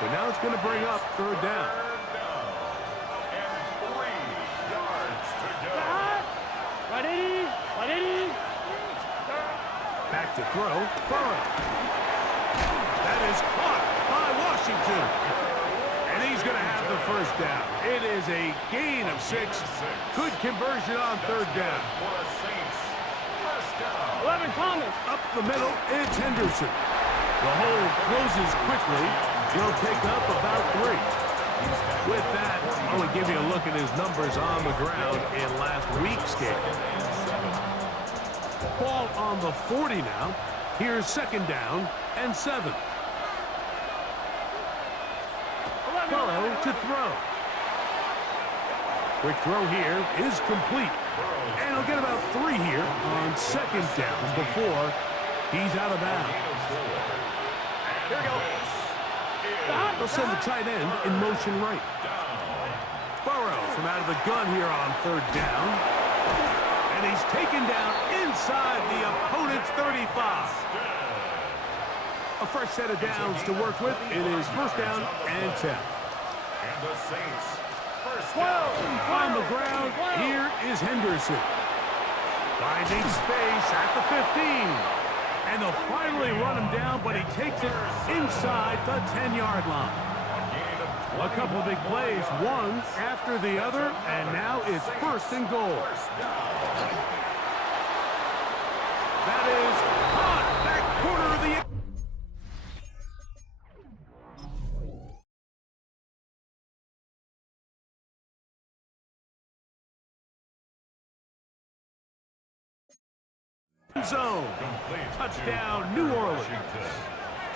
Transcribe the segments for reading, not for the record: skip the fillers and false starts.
But now it's going to bring up third down. And 3 yards to go. Ready. Back to throw. Burrow. That is caught by Washington. And he's going to have the first down. It is a gain of 6. Good conversion on third down. For the Saints. First down. 11, Thomas. Up the middle, it's Henderson. The hole closes quickly. He'll pick up about 3. With that, I want to give you a look at his numbers on the ground in last week's game. Ball on the 40 now. Here's second down and 7. Burrow to throw. Quick throw here is complete. And he'll get about 3 here on second down before he's out of bounds. Here we go. They'll send the tight end in motion right. Burrow from out of the gun here on third down. And he's taken down inside the opponent's 35. A fresh set of downs to work with. It is first down and 10. And the Saints. First 12. On the ground, here is Henderson. Finding space at the 15. And they'll finally run him down, but he takes it inside the 10-yard line. A couple of big plays, one after the other, and now it's first and goal. That is caught back corner of the zone. Touchdown, New Orleans.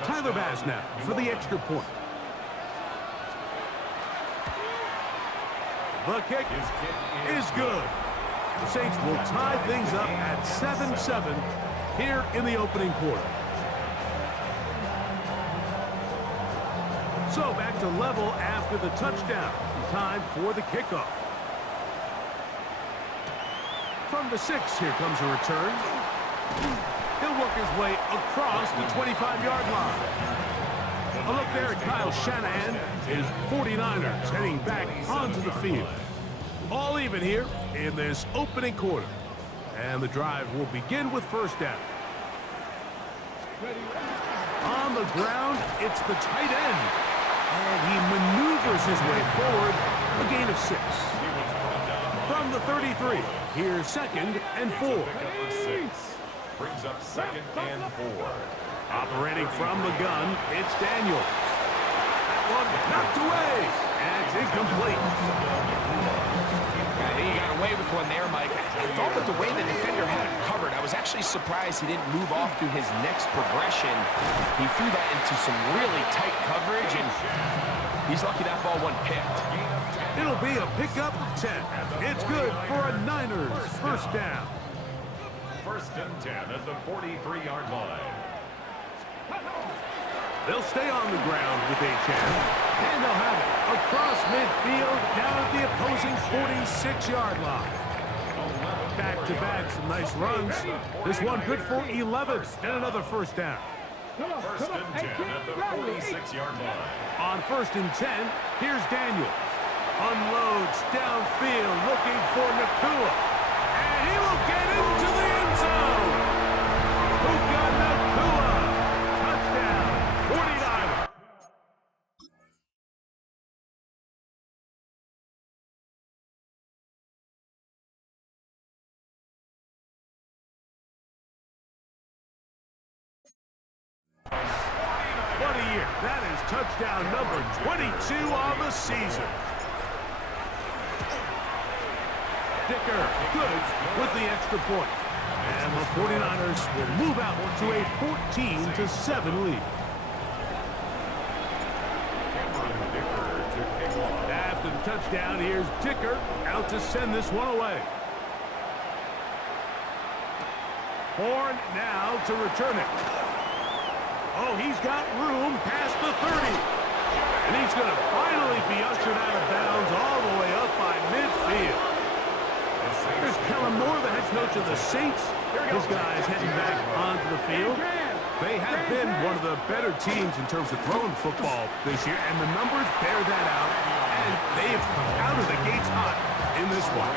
Tyler Bass now for the extra point. The kick is good. The Saints will tie things up at 7-7 here in the opening quarter. So back to level after the touchdown. Time for the kickoff. From the 6, here comes a return. He'll work his way across the 25-yard line. A look there at Kyle Shanahan. His 49ers heading back onto the field. All even here in this opening quarter. And the drive will begin with first down. On the ground, it's the tight end. And he maneuvers his way forward. A gain of 6. From the 33, here's second and 4. Brings up second and 4. Operating from the gun, it's Daniels. That one knocked away, and it's incomplete. I think he got away with one there, Mike. I thought that the way the defender had it covered, I was actually surprised he didn't move off to his next progression. He threw that into some really tight coverage, and he's lucky that ball wasn't picked. It'll be a pickup of 10. It's good for a Niners first down. First and 10 at the 43-yard line. They'll stay on the ground with a chance, and they'll have it across midfield down at the opposing 46-yard line. Back-to-back, some nice runs. This one good for 11 and another first down. First and 10 at the 46-yard line. On first and 10, here's Daniels. Unloads downfield looking for Nakua. And he will get into the end zone. Puka Nakua. Touchdown, 49ers. What a year. That is touchdown number 22 on the season. Dicker, good with the extra point. And the 49ers will move out to a 14-7 lead. After the touchdown, here's Dicker out to send this one away. Horn now to return it. Oh, he's got room past the 30. And he's going to finally be ushered out of bounds all the way up by midfield. Here's Kellen Moore, the head coach of the Saints. This guy's heading back onto the field. They have been one of the better teams in terms of throwing football this year, and the numbers bear that out, and they've come out of the gates hot in this one.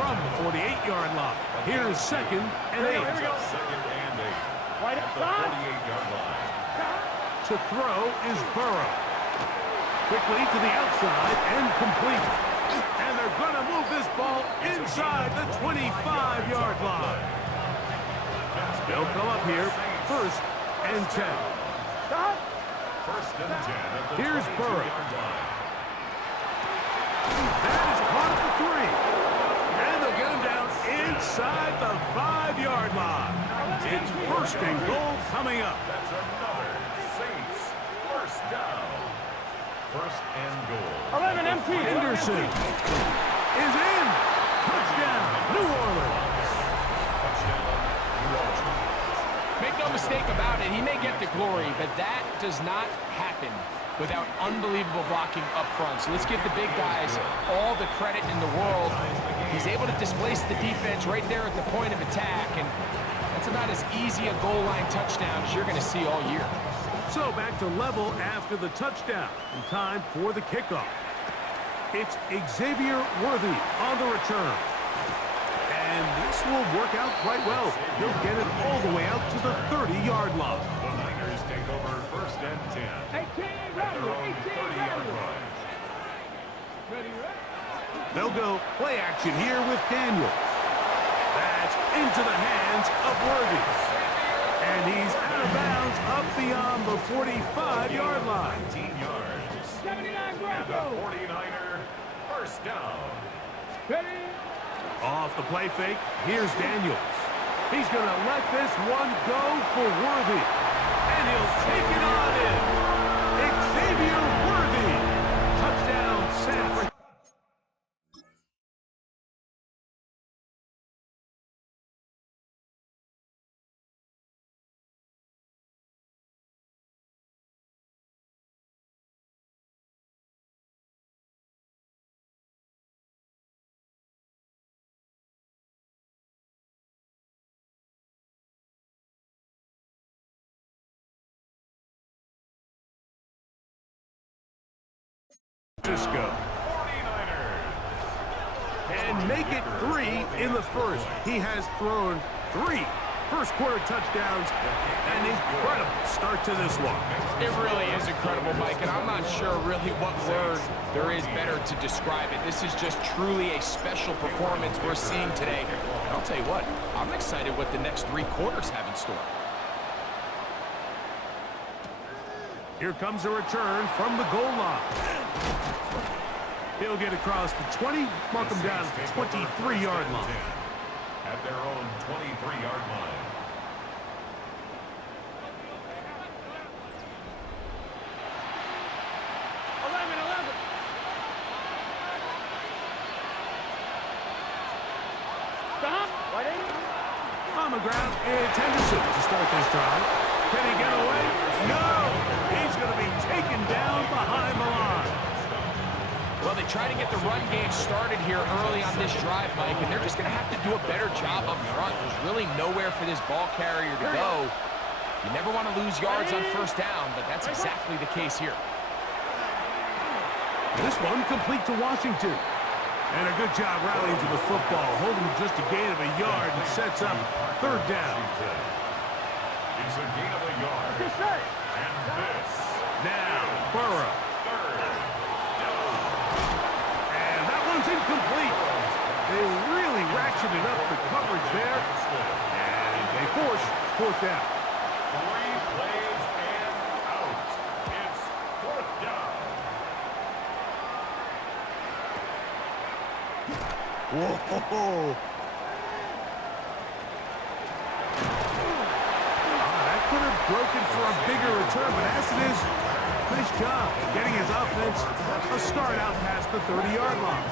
From the 48-yard line, here's 2nd and 8. Here we go. 2nd and 8. Right At the 48-yard line. To throw is Burrow. Quickly to the outside and complete. And they're going to move this ball inside the 25-yard line. They'll come up here, 1st and 10. 1st and 10 at the Here's Burrow. 22-yard line. That is caught at the 3. And they'll get him down inside the 5-yard line. It's 1st and goal coming up. That's another Saints 1st down. 1st and goal. 11 empty. Henderson is in. Touchdown, New Orleans. Make no mistake about it, he may get the glory, but that does not happen without unbelievable blocking up front. So let's give the big guys all the credit in the world. He's able to displace the defense right there at the point of attack, and that's about as easy a goal line touchdown as you're going to see all year. So back to level after the touchdown, and time for the kickoff. It's Xavier Worthy on the return. And this will work out quite well. He'll get it all the way out to the 30-yard line. The Niners take over 1st and 10. At their own 30-yard line. They'll go play action here with Daniels. That's into the hands of Worthy. And he's out of bounds up beyond the 45-yard line. 19 yards. 79 And the 49er 1st down. Off the play fake, here's Daniels. He's going to let this one go for Worthy. And he'll take it on in. Xavier Worthy. Touchdown, San Francisco. Francisco. 49ers. And make it 3 in the 1st. He has thrown 3 first-quarter touchdowns. An incredible start to this one. It really is incredible, Mike, and I'm not sure really what word there is better to describe it. This is just truly a special performance we're seeing today. And I'll tell you what, I'm excited what the next 3 quarters have in store. Here comes a return from the goal line. He'll get across the 20, mark him down at the 23-yard line. At their own 23-yard line. On the ground, it's Henderson to start this drive. Can he get away? No! He's going to be taken down behind the line. Well, they try to get the run game started here early on this drive, Mike, and they're just going to have to do a better job up front. There's really nowhere for this ball carrier to go. You never want to lose yards on 1st down, but that's exactly the case here. This one complete to Washington. And a good job rallying to the football, holding just a gain of a yard and sets up 3rd down. It's a gain of a yard. And this. Now, Burrow. 3rd down. And that one's incomplete. They really ratcheted up the coverage there. And they force 4th down. 3 plays and out. It's 4th down. Whoa. That could have broken for a bigger return, but as it is, nice job getting his offense a start out past the 30-yard line.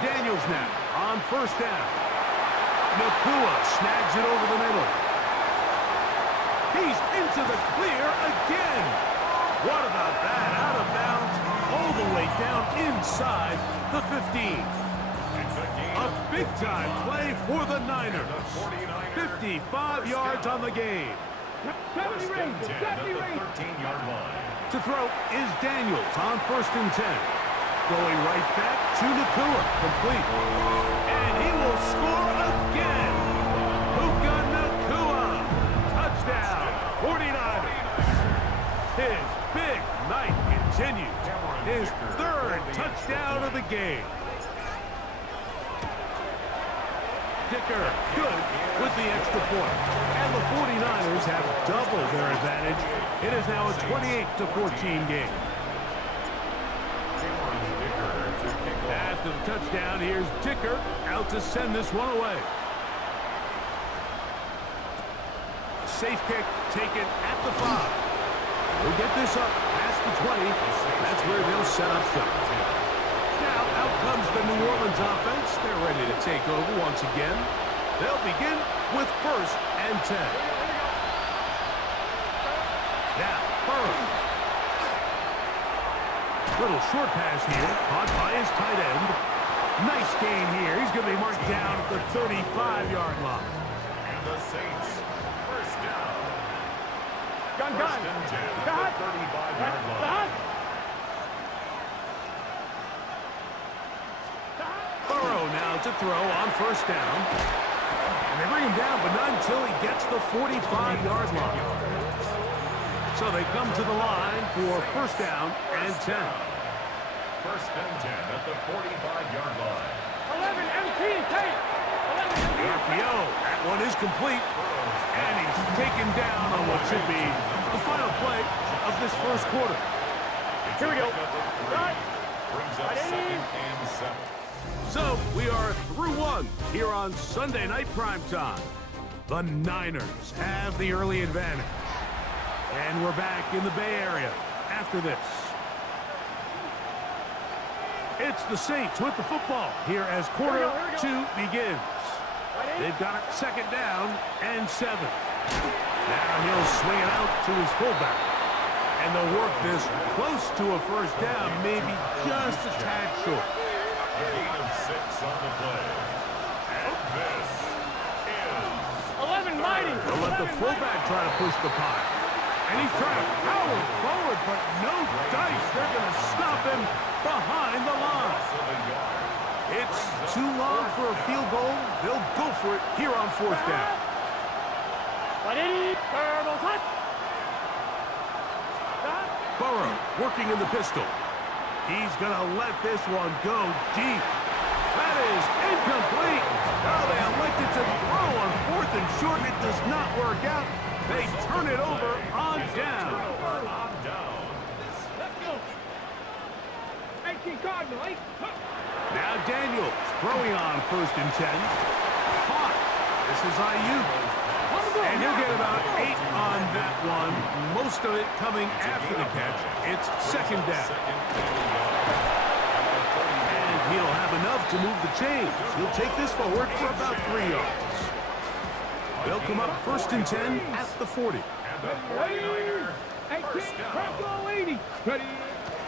Daniels now on 1st down. Nakua snags it over the middle. He's into the clear again. What about that? Out of bounds all the way down inside the 15. It's a gain A big-time play for the Niners. 55 yards on the game. First and 10 at the 13-yard line. To throw is Daniels on 1st and 10. Going right back to Nakua. Complete. And he will score again. Puka Nakua. Touchdown. 49ers. His big night continues. His 3rd touchdown of the game. Dicker, good with the extra point. And the 49ers have doubled their advantage. It is now a 28-14 game. After the touchdown, here's Dicker out to send this one away. A safe kick taken at the 5. They'll get this up past the 20. That's where they'll set up shop. Now out comes the New Orleans offense. They're ready to take over once again. They'll begin with 1st and 10. Now, Burrow. Little short pass here, caught by his tight end. Nice gain here. He's going to be marked down at the 35-yard line. And the Saints, first down. Gun. First and 10 at the 35-yard line. Burrow now to throw on 1st down. And they bring him down, but not until he gets the 45-yard line. So they come to the line for 1st down and 10. First and 10 at the 45-yard line. 11 MT, tape. 11 The RPO, that one is complete. And he's taken down on what should be the final play of this 1st quarter. Here we go. Brings up 2nd and 7. So we are through 1 here on Sunday Night Primetime. The Niners have the early advantage. And we're back in the Bay Area after this. It's the Saints with the football here as quarter 2 begins. They've got it 2nd down and 7. Now he'll swing it out to his fullback. And they'll work this close to a 1st down, maybe just a tad short. A gain of 6 on the play. And this is 11 mighty. They'll let the fullback try to push the pile. And he's trying to power forward, but no dice. They're going to stop him behind the line. It's too long for a field goal. They'll go for it here on 4th down. Burrow working in the pistol. He's going to let this one go deep. That is incomplete. Now they elected to throw on 4th and short. It does not work out. They turn it over on down. Now Daniels throwing on 1st and 10. Caught. This is Ayuk. And he'll get about 8 on that one. Most of it coming after the catch. It's 2nd down. And he'll have enough to move the chains. He'll take this forward for about 3 yards. They'll come up 1st and 10 at the 40.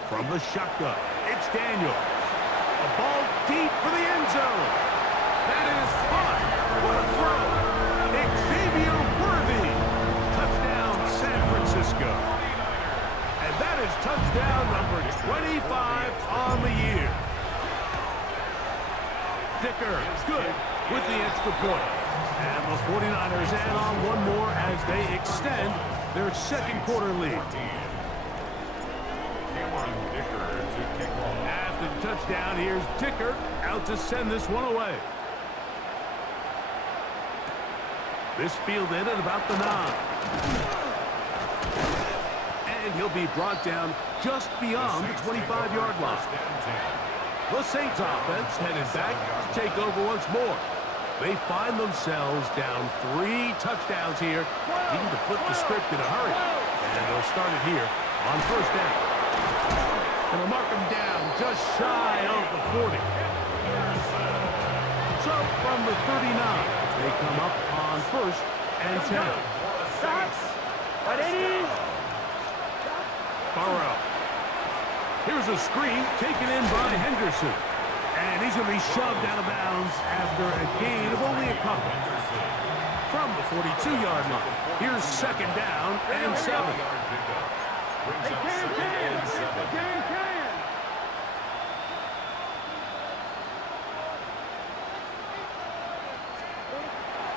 From the shotgun, it's Daniels. A ball deep for the end zone. That is hot. What a throw. Xavier Worthy. Touchdown, San Francisco. And that is touchdown number 25 on the year. Dicker is good with the extra point. And the 49ers add on one more as they extend their 2nd quarter lead. After the touchdown, here's Dicker out to send this one away. This fielded at about the 9. And he'll be brought down just beyond the 25-yard line. The Saints offense headed back to take over once more. They find themselves down 3 touchdowns here, needing to flip the script in a hurry. And they'll start it here on 1st down. And they'll mark them down just shy of the 40. So from the 39, they come up on 1st and 10. Burrow. Here's a screen taken in by Henderson. And he's going to be shoved out of bounds after a gain of only a couple. From the 42-yard line. Here's second down and 7.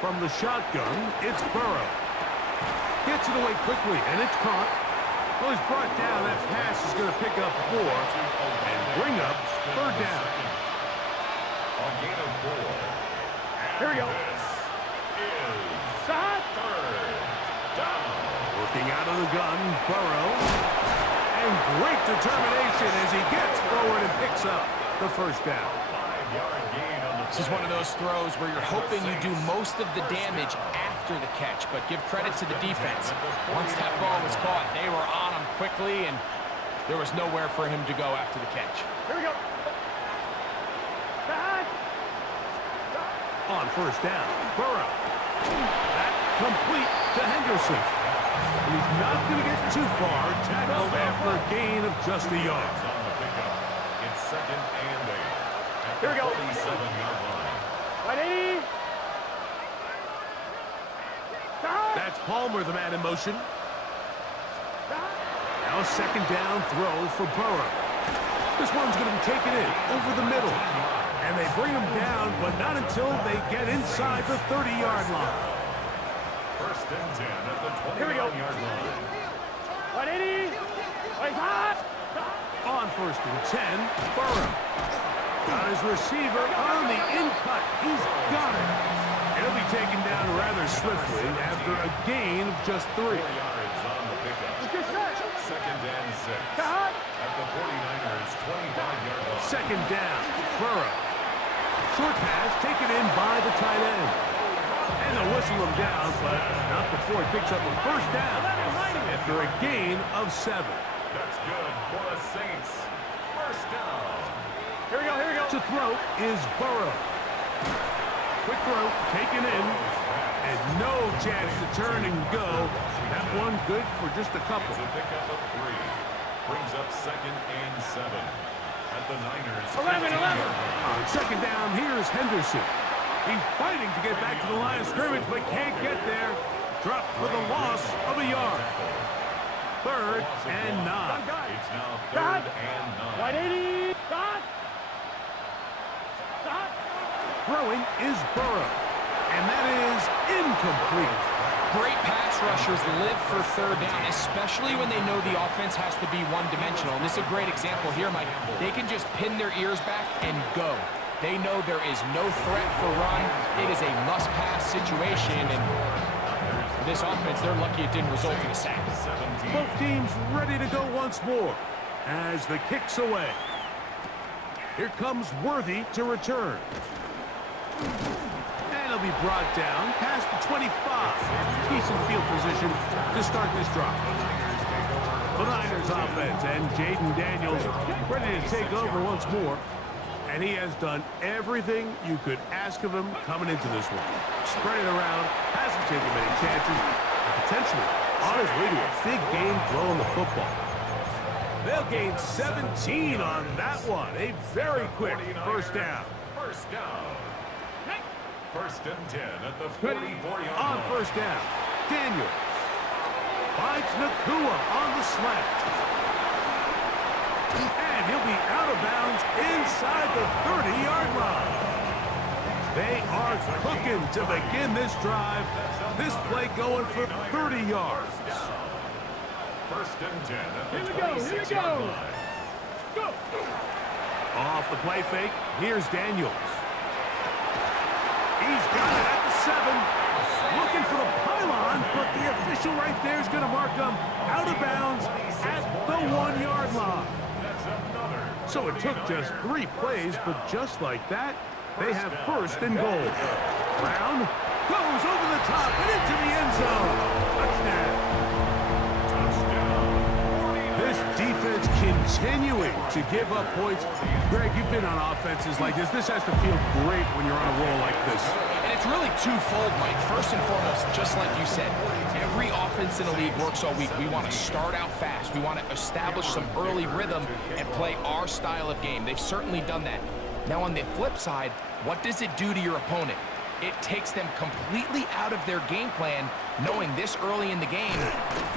From the shotgun, it's Burrow. Gets it away quickly, and it's caught. Well, he's brought down. That pass is going to pick up 4 and bring up third down. A gain of 4. Here we go. Stop. Third down. Working out of the gun, Burrow. And great determination as he gets forward and picks up the first down. 5-yard gain on the This is one of those throws where you're hoping you do most of the damage after the catch, but give credit to the defense. Once that ball was caught, they were on him quickly, and there was nowhere for him to go after the catch. Here we go. Back. On first down, Burrow. That complete to Henderson. And he's not going to get too far. Tackled after a gain of just a yard. on the pickup. It's second and 8. At Here we go. 47-yard line. 180. Stop. That's Palmer, the man in motion. Stop. Now a second down throw for Burrow. This one's going to be taken in over the middle. And they bring him down, but not until they get inside the 30-yard line. First and 10 at the Here we go. 29-yard line. 180. Wait, hot. On first and 10, Burrow. Got his receiver on the in-cut. He's got it. He'll be taken down rather swiftly after a gain of just 3. 4 yards on the pickup. Get set. Second and 6. Hot. At the 49ers' 25-yard line. Second down, Burrow. Short pass taken in by the tight end. And they'll whistle him down, but not before he picks up a first down after a gain of 7. That's good for the Saints. First down. Here we go. Here we go. To throw is Burrow. Quick throw, taken in, and no chance to turn and go. That one good for just a couple. It's a pickup of 3. Brings up second and 7. At the Niners' 11. 15-yard line. On second down, here's Henderson. He's fighting to get back to the line of scrimmage, but can't get there. Dropped for the loss of a yard. Third and 9. It's now third and 9. 180. Stop. Stop. Throwing is Burrow, and that is incomplete. Great pass rushers live for third down, especially when they know the offense has to be one-dimensional. And this is a great example here, Mike. They can just pin their ears back and go. They know there is no threat for run. It is a must-pass situation, and for this offense, they're lucky it didn't result in a sack. Both teams ready to go once more as the kick's away. Here comes Worthy to return. And he'll be brought down past the 25. Decent field position to start this drive. The Niners offense and Jaden Daniels ready to take over once more. And he has done everything you could ask of him coming into this one. Spread it around, hasn't taken many chances, and potentially on his way to a big game throwing the football. They'll gain 17 on that one. A very quick first down. First down. First and 10 at the 44-yard On line. first down, Daniels finds Nakua on the slant. And he'll be out of bounds inside the 30-yard line. They are cooking to begin this drive. This play going for 30 yards. First and 10 at the Here we go. Here we 26-yard go. line. Go. Off the play fake, here's Daniels. He's got it at the 7. Looking for the pylon, but the official right there is going to mark him out of bounds at the 1-yard line. That's another. So it took just 3 plays, but just like that, they have first and goal. Brown goes over the top and into the end zone. Touchdown. This defense continuing to give up points. Greg, you've been on offenses like this. This has to feel great when you're on a roll like this. And it's really twofold, Mike. First and foremost, just like you said, every offense in the league works all week. We want to start out fast. We want to establish some early rhythm and play our style of game. They've certainly done that. Now on the flip side, what does it do to your opponent? It takes them completely out of their game plan, knowing this early in the game,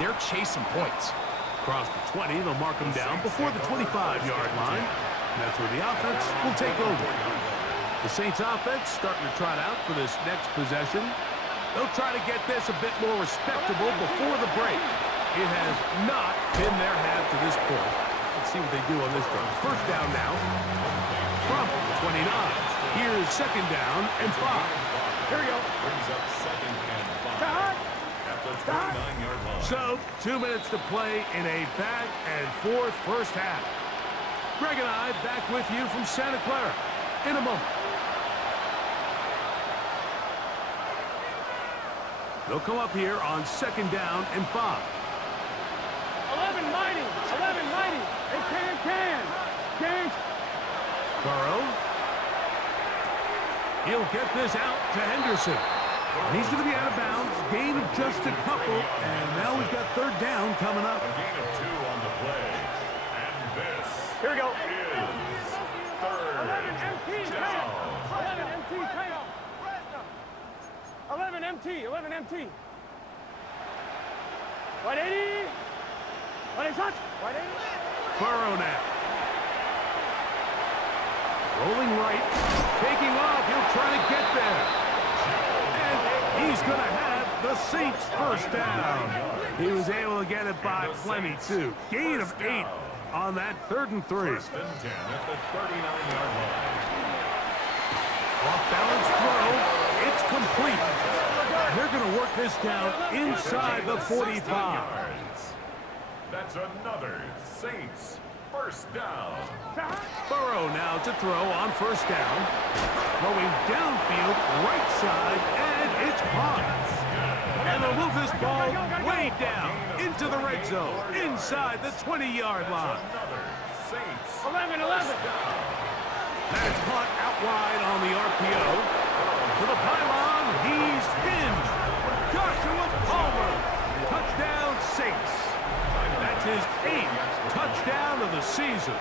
they're chasing points. Across the 20, they'll mark them down before the 25-yard line. And that's where the offense will take over. The Saints offense starting to trot out for this next possession. They'll try to get this a bit more respectable before the break. It has not been their half to this point. Let's see what they do on this drive. First down now from 29. Here's second down and 5. Here we go. Brings up second and 5 Start. at the 29-yard line. So, 2 minutes to play in a back-and-forth first half. Greg and I back with you from Santa Clara in a moment. They'll come up here on second down and 5. 11 mighty. 11 mighty. It can. James. Burrow. He'll get this out to Henderson. And he's going to be out of bounds. Gain of just a couple. And now we've got third down coming up. A gain of 2 on the play. And this Here we go. is third 11 MT. down. 11 MT. 11 MT. 11 MT. 180. 180. 180. Burrow now. Rolling right. Taking off. He'll try to get there. And he's going to have the Saints first down. He was able to get it by plenty, too. Gain of 8 on that 3rd and 3. First and 10 at the 39-yard line. Off-balance throw. It's complete. They're going to work this down inside the 45. That's another Saints first down. Burrow now to throw on first down. Throwing downfield, right side, and it's caught. And they'll move this ball way down into the red zone, inside the 20-yard line. Another Saints 11. That is caught out wide on the RPO. To the pylon, he's pinned. Joshua Palmer, touchdown Saints. That's his 8th touchdown of the season.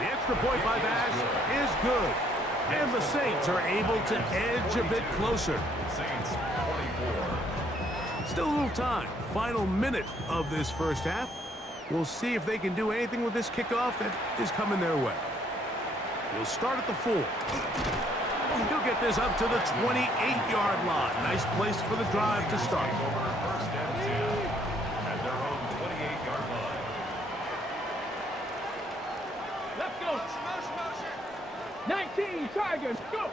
The extra point by Bass is good. And the Saints are able to edge a bit closer. Saints 24. Still a little time. Final minute of this first half. We'll see if they can do anything with this kickoff that is coming their way. He'll start at the 4. He'll get this up to the 28-yard line. Nice place for the drive to start. First and 10 at their own 28-yard line. Let's go. 19 Tigers, go.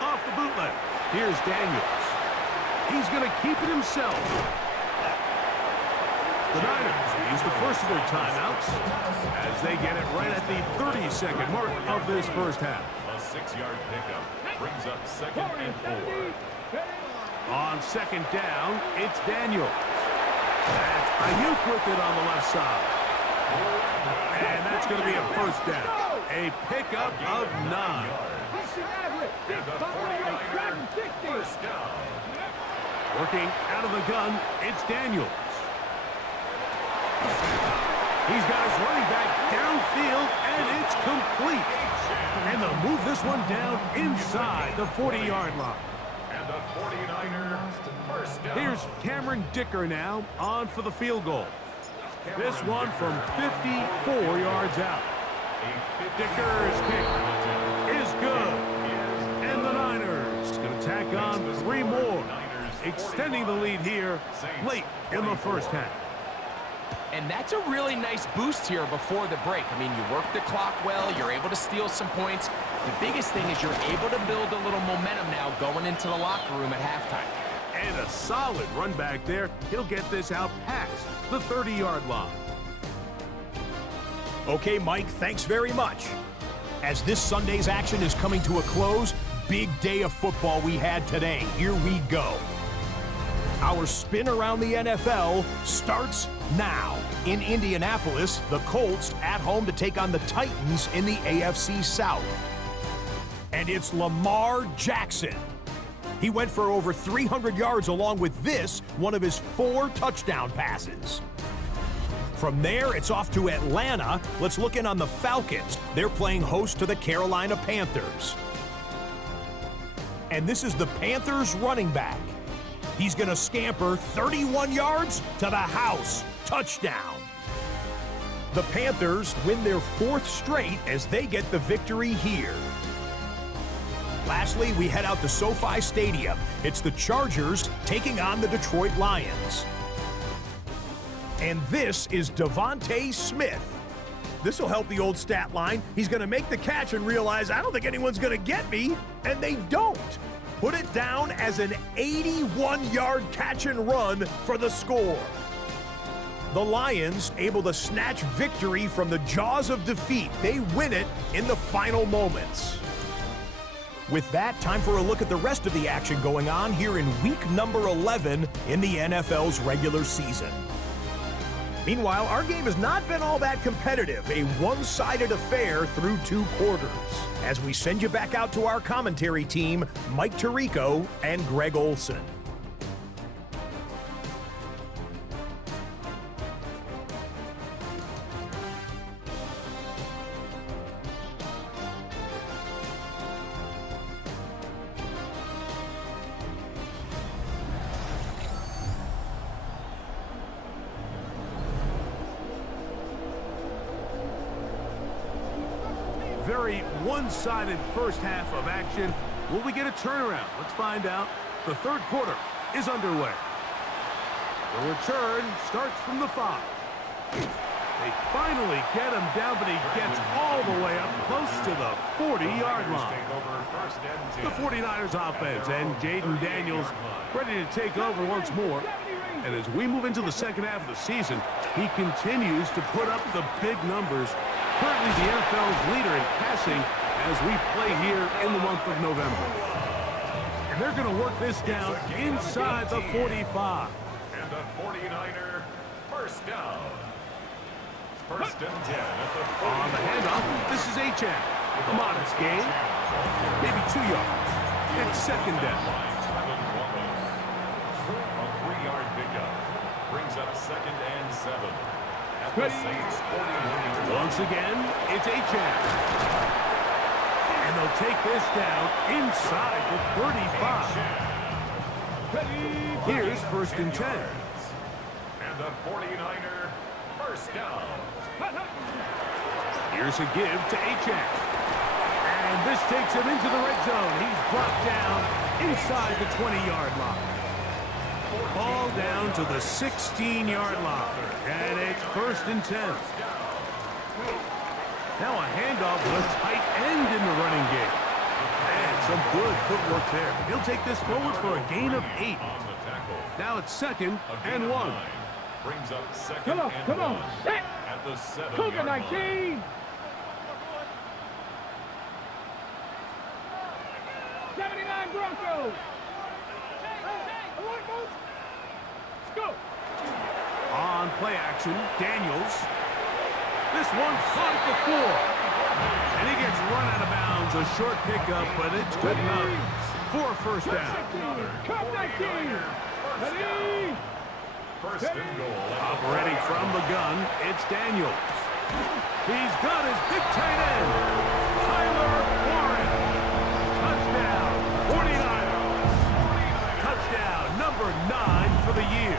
Off the bootleg. Here's Daniels. He's going to keep it himself. The Niners use the first of their timeouts as they get it right at the 30-second mark of this first half. A 6-yard pickup brings up second and 4. On second down, it's Daniels. That's Ayuk with it on the left side. And that's going to be a first down. A pickup of 9. And the 49er first down. Working out of the gun, it's Daniels. He's got his running back downfield, and it's complete. And they'll move this one down inside the 40-yard line. And the 49er first down. Here's Cameron Dicker now on for the field goal. This one from 54 yards out. Dicker's kick is good. And the Niners going to tack on 3 more, extending the lead here late in the first half. And that's a really nice boost here before the break. I mean, you work the clock well, you're able to steal some points. The biggest thing is you're able to build a little momentum now going into the locker room at halftime. And a solid run back there. He'll get this out past the 30-yard line. Okay, Mike, thanks very much. As this Sunday's action is coming to a close, big day of football we had today. Here we go. Our spin around the NFL starts now. In Indianapolis, the Colts at home to take on the Titans in the AFC South. And it's Lamar Jackson. He went for over 300 yards along with this, one of his 4 touchdown passes. From there, it's off to Atlanta. Let's look in on the Falcons. They're playing host to the Carolina Panthers. And this is the Panthers running back. He's going to scamper 31 yards to the house. Touchdown. The Panthers win their 4th straight as they get the victory here. Lastly, we head out to SoFi Stadium. It's the Chargers taking on the Detroit Lions. And this is Devontae Smith. This will help the old stat line. He's going to make the catch and realize, I don't think anyone's going to get me, and they don't. Put it down as an 81-yard catch and run for the score. The Lions able to snatch victory from the jaws of defeat. They win it in the final moments. With that, time for a look at the rest of the action going on here in week number 11 in the NFL's regular season. Meanwhile, our game has not been all that competitive, a one-sided affair through 2 quarters. As we send you back out to our commentary team, Mike Tirico and Greg Olson. Very one-sided first half of action. Will we get a turnaround? Let's find out. The 3rd quarter is underway. The return starts from the 5. They finally get him down, but he gets all the way up close to the 40-yard line. The 49ers offense and Jaden Daniels ready to take over once more. And as we move into the second half of the season, he continues to put up the big numbers. Currently the NFL's leader in passing as we play here in the month of November. And they're going to work this down inside the 45. And the 49er first down. First and 10 at the 40. On the handoff, this is Achane. A modest gain, maybe 2 yards. It's second down. A 3-yard pickup brings up 2nd and 7. At the Saints 40. Once again, it's Achane. And they'll take this down inside the 35. Here's 1st and 10. And the 49er first down. Here's a give to Achane. And this takes him into the red zone. He's brought down inside the 20-yard line. Ball down to the 16-yard line. And it's 1st and 10. Now a handoff with a tight end in the running game. And some good footwork there. He'll take this forward for a gain of 8. Now it's 2nd and 1. Brings up 2nd and 1. At the 7-yard line. 19. 79 Broncos. Go. On play action, Daniels. This one caught at the 4. And he gets run out of bounds. A short pickup, but it's good enough for a first down. Come 19. Ready. First and goal. Operating from the gun, it's Daniels. He's got his big tight end, Tyler Warren. Touchdown, 49ers. Touchdown, number 9 for the year.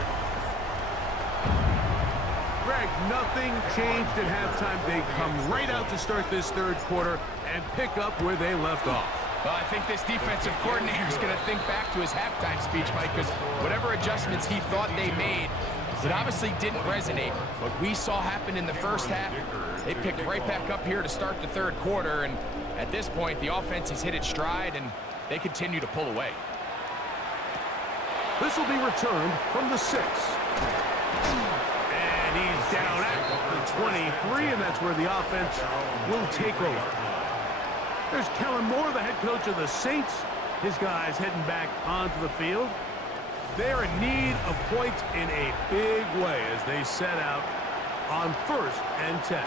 Greg, nothing changed at halftime. They come right out to start this 3rd quarter and pick up where they left off. Well, I think this defensive coordinator is going to think back to his halftime speech, Mike, because whatever adjustments he thought they made, it obviously didn't resonate. What we saw happen in the first half, they picked right back up here to start the 3rd quarter, and at this point, the offense has hit its stride, and they continue to pull away. This will be returned from the 6. And he's down at the 23, and that's where the offense will take over. There's Kellen Moore, the head coach of the Saints. His guys heading back onto the field. They're in need of points in a big way as they set out on 1st and 10.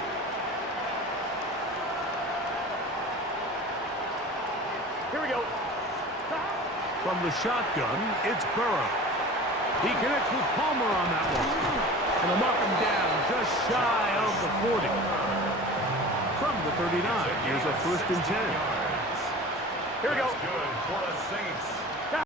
Here we go. From the shotgun, it's Burrow. He connects with Palmer on that one. And they'll mark him down just shy of the 40. From the 39, here's a 1st and 10. Here we go. Good for the Saints.